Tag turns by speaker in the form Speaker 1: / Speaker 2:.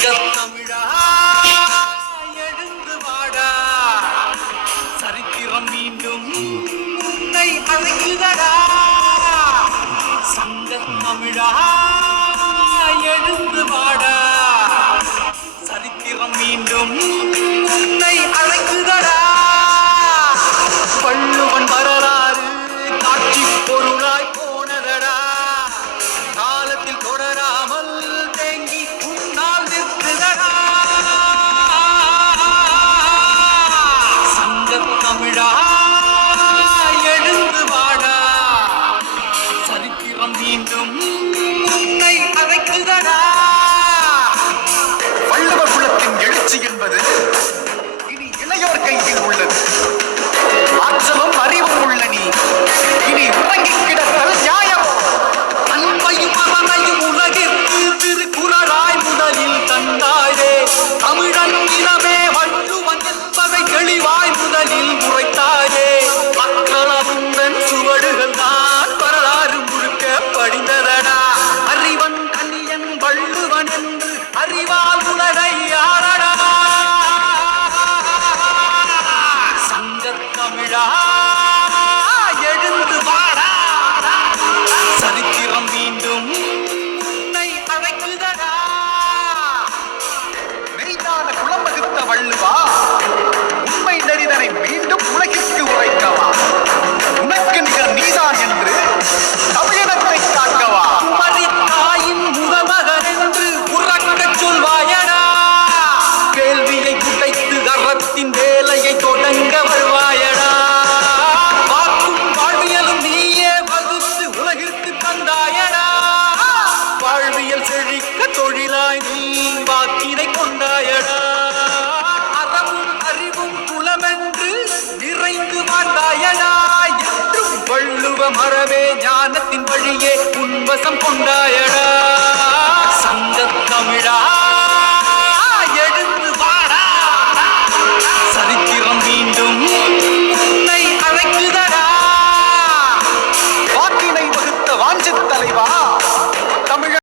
Speaker 1: எங்க தமிழா எழுந்து வாடா. சரித்திரம் மீண்டும் உன்னை அழைக்குதடா சங்க தமிழா எழுந்து வாடா. சரித்திரம் மீண்டும் உன்னை அழைக்குதடா தோற்றம் மீண்டும் உன்னை அழைக்குதடா. மரவே ஞானத்தின் வழியே உன்வசம் கொண்டாயடா.